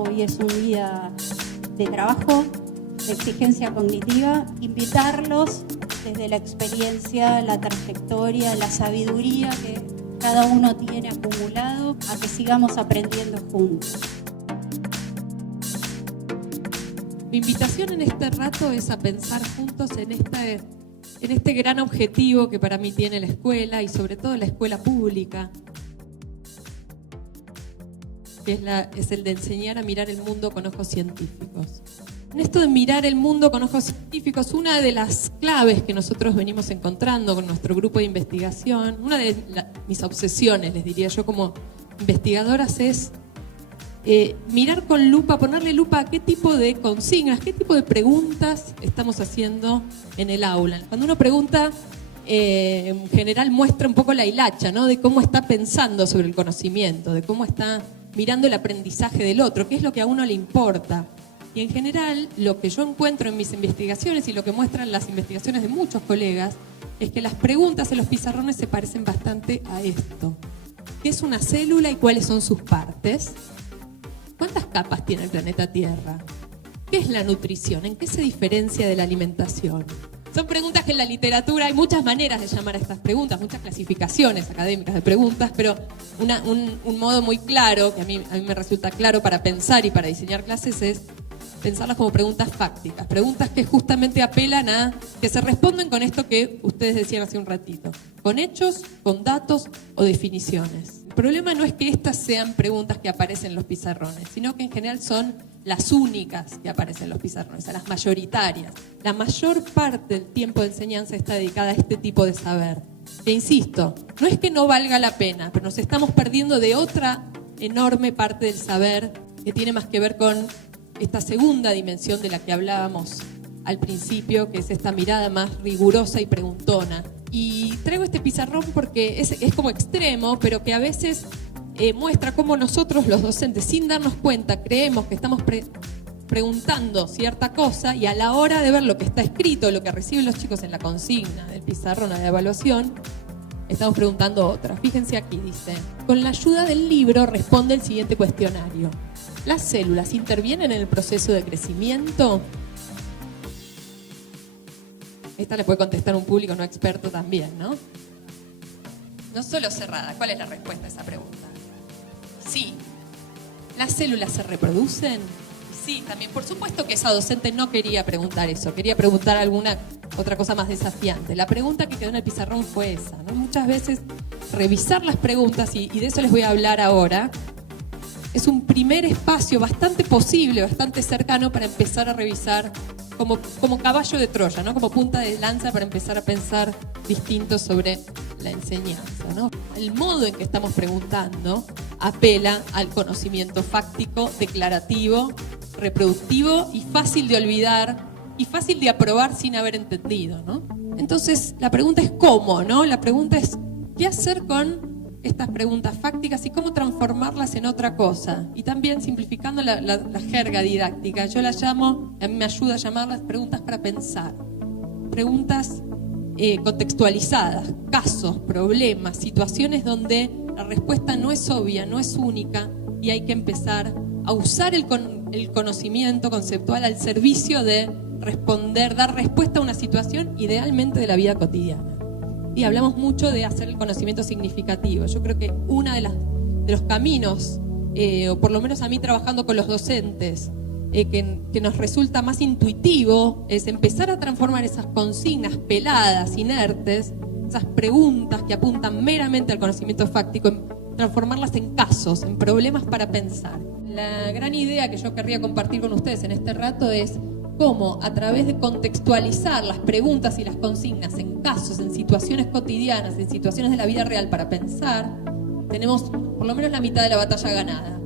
hoy es un día de trabajo, de exigencia cognitiva, invitarlos desde la experiencia, la trayectoria, la sabiduría que cada uno tiene acumulado, a que sigamos aprendiendo juntos. Mi invitación en este rato es a pensar juntos en este gran objetivo que para mí tiene la escuela y sobre todo la escuela pública, que es el de enseñar a mirar el mundo con ojos científicos. En esto de mirar el mundo con ojos científicos, una de las claves que nosotros venimos encontrando con nuestro grupo de investigación, una de mis obsesiones, les diría yo como investigadoras, es mirar con lupa, ponerle lupa a qué tipo de consignas, qué tipo de preguntas estamos haciendo en el aula. Cuando uno pregunta, en general muestra un poco la hilacha, ¿no? De cómo está pensando sobre el conocimiento, de cómo está mirando el aprendizaje del otro, qué es lo que a uno le importa. Y en general, lo que yo encuentro en mis investigaciones y lo que muestran las investigaciones de muchos colegas es que las preguntas en los pizarrones se parecen bastante a esto. ¿Qué es una célula y cuáles son sus partes? ¿Cuántas capas tiene el planeta Tierra? ¿Qué es la nutrición? ¿En qué se diferencia de la alimentación? Son preguntas que en la literatura hay muchas maneras de llamar a estas preguntas, muchas clasificaciones académicas de preguntas, pero un modo muy claro, que a mí me resulta claro para pensar y para diseñar clases, es pensarlas como preguntas fácticas, preguntas que justamente apelan a que se responden con esto que ustedes decían hace un ratito, con hechos, con datos o definiciones. El problema no es que estas sean preguntas que aparecen en los pizarrones, sino que en general son las únicas que aparecen en los pizarrones, a las mayoritarias. La mayor parte del tiempo de enseñanza está dedicada a este tipo de saber. Que insisto, no es que no valga la pena, pero nos estamos perdiendo de otra enorme parte del saber que tiene más que ver con esta segunda dimensión de la que hablábamos al principio, que es esta mirada más rigurosa y preguntona. Y traigo este pizarrón porque es como extremo, pero que a veces muestra cómo nosotros los docentes, sin darnos cuenta, creemos que estamos preguntando cierta cosa y a la hora de ver lo que está escrito, lo que reciben los chicos en la consigna del pizarrón de evaluación, estamos preguntando otra. Fíjense aquí, dice, con la ayuda del libro responde el siguiente cuestionario. ¿Las células intervienen en el proceso de crecimiento? Esta le puede contestar un público no experto también, ¿no? No solo cerrada. ¿Cuál es la respuesta a esa pregunta? Sí. ¿Las células se reproducen? Sí, también. Por supuesto que esa docente no quería preguntar eso, quería preguntar alguna otra cosa más desafiante. La pregunta que quedó en el pizarrón fue esa, ¿no? Muchas veces revisar las preguntas, y de eso les voy a hablar ahora, es un primer espacio bastante posible, bastante cercano para empezar a revisar como caballo de Troya, ¿no? Como punta de lanza para empezar a pensar distinto sobre la enseñanza, ¿no? El modo en que estamos preguntando apela al conocimiento fáctico, declarativo, reproductivo y fácil de olvidar y fácil de aprobar sin haber entendido, ¿no? Entonces, la pregunta es ¿cómo?, ¿no? La pregunta es ¿qué hacer con estas preguntas fácticas y cómo transformarlas en otra cosa? Y también simplificando la jerga didáctica, yo las llamo, a mí me ayuda a llamarlas preguntas para pensar, preguntas contextualizadas, casos, problemas, situaciones donde la respuesta no es obvia, no es única y hay que empezar a usar el conocimiento conceptual al servicio de responder, dar respuesta a una situación idealmente de la vida cotidiana. Y hablamos mucho de hacer el conocimiento significativo. Yo creo que uno de los caminos, o por lo menos a mí trabajando con los docentes, que nos resulta más intuitivo, es empezar a transformar esas consignas peladas, inertes, esas preguntas que apuntan meramente al conocimiento fáctico, transformarlas en casos, en problemas para pensar. La gran idea que yo querría compartir con ustedes en este rato es cómo a través de contextualizar las preguntas y las consignas en casos, en situaciones cotidianas, en situaciones de la vida real para pensar, tenemos por lo menos la mitad de la batalla ganada.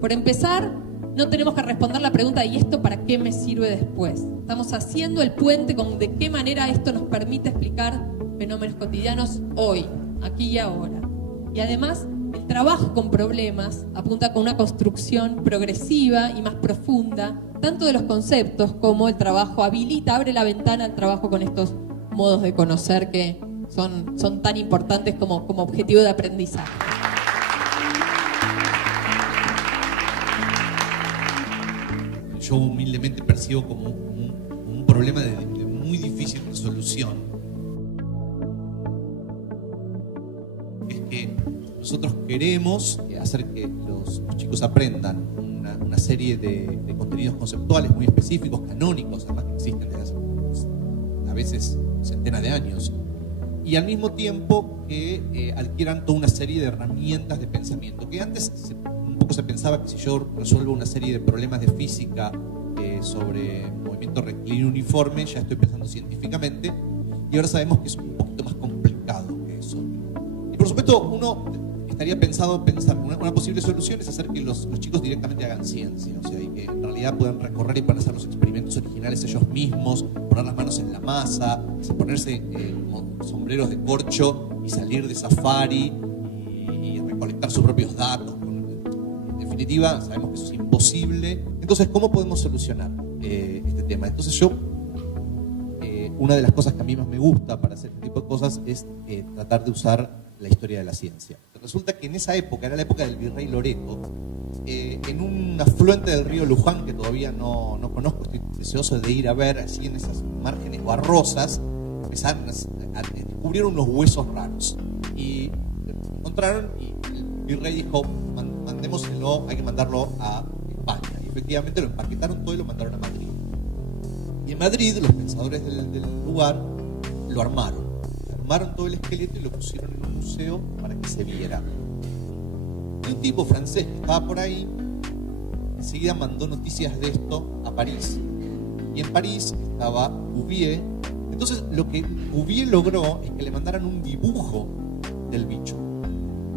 Por empezar, no tenemos que responder la pregunta ¿y esto para qué me sirve después? Estamos haciendo el puente con de qué manera esto nos permite explicar fenómenos cotidianos hoy, aquí y ahora. Y además, el trabajo con problemas apunta con una construcción progresiva y más profunda, tanto de los conceptos como el trabajo abre la ventana al trabajo con estos modos de conocer que son tan importantes como objetivo de aprendizaje. yo humildemente percibo como un problema de muy difícil resolución. Es que nosotros queremos hacer que los chicos aprendan una serie de contenidos conceptuales muy específicos, canónicos, además que existen desde hace a veces centenas de años, y al mismo tiempo que adquieran toda una serie de herramientas de pensamiento, que antes un poco se pensaba que si yo resuelvo una serie de problemas de física sobre movimiento rectilíneo uniforme, ya estoy pensando científicamente, y ahora sabemos que es un poquito más complicado que eso. Y por supuesto, uno estaría pensar una posible solución es hacer que los chicos directamente hagan ciencia, o sea, y que en realidad puedan recorrer y puedan hacer los experimentos originales ellos mismos, poner las manos en la masa, ponerse sombreros de corcho y salir de safari y recolectar sus propios datos. En definitiva, sabemos que eso es imposible. Entonces, ¿cómo podemos solucionar este tema? Entonces una de las cosas que a mí más me gusta para hacer este tipo de cosas es tratar de usar la historia de la ciencia. Resulta que en esa época, era la época del virrey Loreto, en un afluente del río Luján, que todavía no conozco, estoy deseoso de ir a ver, así en esas márgenes barrosas, empezaron a descubrir unos huesos raros. Y encontraron, y el virrey dijo, mandémoselo, hay que mandarlo a España. Y efectivamente lo empaquetaron todo y lo mandaron a Madrid. Y en Madrid, los pensadores del lugar lo armaron todo el esqueleto y lo pusieron en un museo para que se viera. Y un tipo francés que estaba por ahí enseguida mandó noticias de esto a París. Y en París estaba Cuvier. Entonces lo que Cuvier logró es que le mandaran un dibujo del bicho.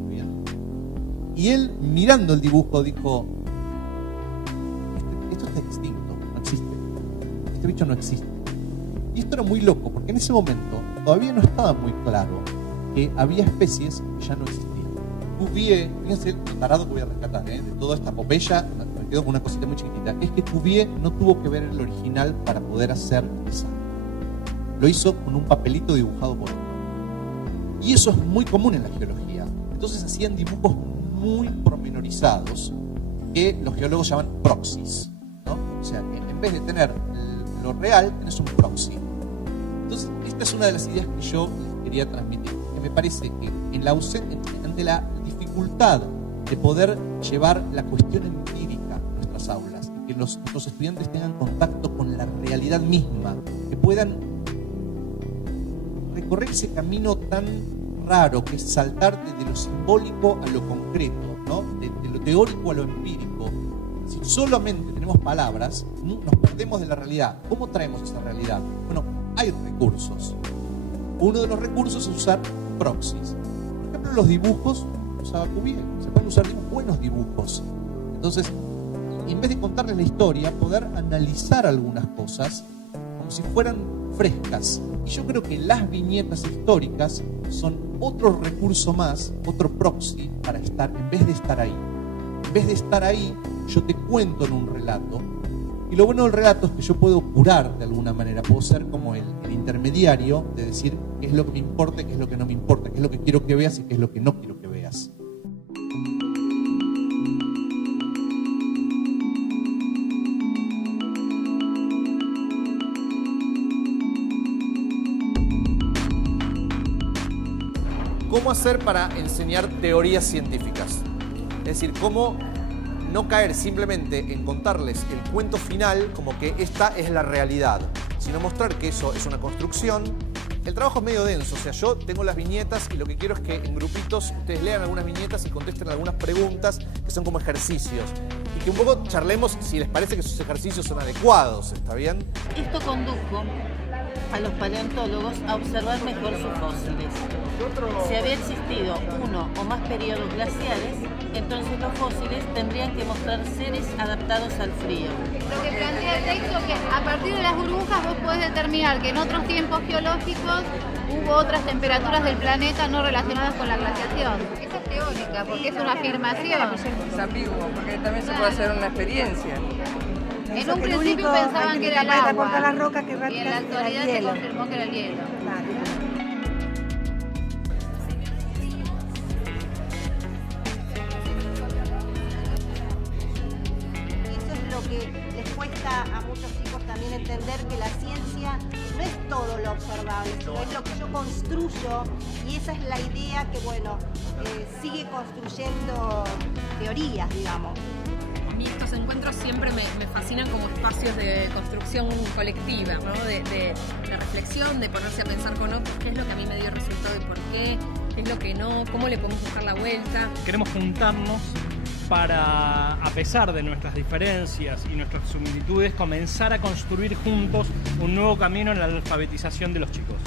¿Bien? Y él, mirando el dibujo, dijo: esto está extinto, no existe. Este bicho no existe. Y esto era muy loco, porque en ese momento todavía no estaba muy claro que había especies que ya no existían. Cuvier, fíjense el tarado que voy a rescatar, de toda esta epopeya, me quedo con una cosita muy chiquitita, es que Cuvier no tuvo que ver el original para poder hacer esa. Lo hizo con un papelito dibujado por él. Y eso es muy común en la geología. Entonces hacían dibujos muy pormenorizados que los geólogos llaman proxies, ¿no? O sea, que en vez de tener lo real, tenés un proxy. Entonces, esta es una de las ideas que yo les quería transmitir, que me parece que ante la dificultad de poder llevar la cuestión empírica a nuestras aulas, que nuestros estudiantes tengan contacto con la realidad misma, que puedan recorrer ese camino tan raro que es saltar de lo simbólico a lo concreto, ¿no? De lo teórico a lo empírico. Si solamente tenemos palabras, nos perdemos de la realidad. ¿Cómo traemos esa realidad? Bueno, hay recursos. Uno de los recursos es usar proxies. Por ejemplo, los dibujos usaba Cuvier. Se pueden usar buenos dibujos. Entonces, en vez de contarles la historia, poder analizar algunas cosas como si fueran frescas. Y yo creo que las viñetas históricas son otro recurso más, otro proxy para estar, en vez de estar ahí. En vez de estar ahí, yo te cuento en un relato. Y lo bueno del relato es que yo puedo curar de alguna manera. Puedo ser como el intermediario de decir qué es lo que me importa, qué es lo que no me importa, qué es lo que quiero que veas y qué es lo que no quiero que veas. ¿Cómo hacer para enseñar teorías científicas? Es decir, cómo no caer simplemente en contarles el cuento final como que esta es la realidad, sino mostrar que eso es una construcción. El trabajo es medio denso, o sea, yo tengo las viñetas y lo que quiero es que en grupitos ustedes lean algunas viñetas y contesten algunas preguntas que son como ejercicios. Y que un poco charlemos si les parece que esos ejercicios son adecuados, ¿está bien? Esto condujo a los paleontólogos a observar mejor sus fósiles. Si había existido uno o más periodos glaciales, entonces los fósiles tendrían que mostrar seres adaptados al frío. Lo que plantea el texto es que a partir de las burbujas vos podés determinar que en otros tiempos geológicos hubo otras temperaturas del planeta no relacionadas con la glaciación. Esa es teórica, porque es una afirmación. Es ambiguo, porque también se puede hacer una experiencia. En un principio pensaban que era el agua, la roca que y en la actualidad se confirmó que era el hielo. Eso es lo que les cuesta entender que la ciencia no es todo lo observable, sino es lo que yo construyo, y esa es la idea que, bueno, sigue construyendo teorías, digamos. A mí estos encuentros siempre me fascinan como espacios de construcción colectiva, ¿no? de reflexión, de ponerse a pensar con otros qué es lo que a mí me dio resultado y por qué es lo que no, cómo le podemos buscar la vuelta. Queremos juntarnos para, a pesar de nuestras diferencias y nuestras similitudes, comenzar a construir juntos un nuevo camino en la alfabetización de los chicos.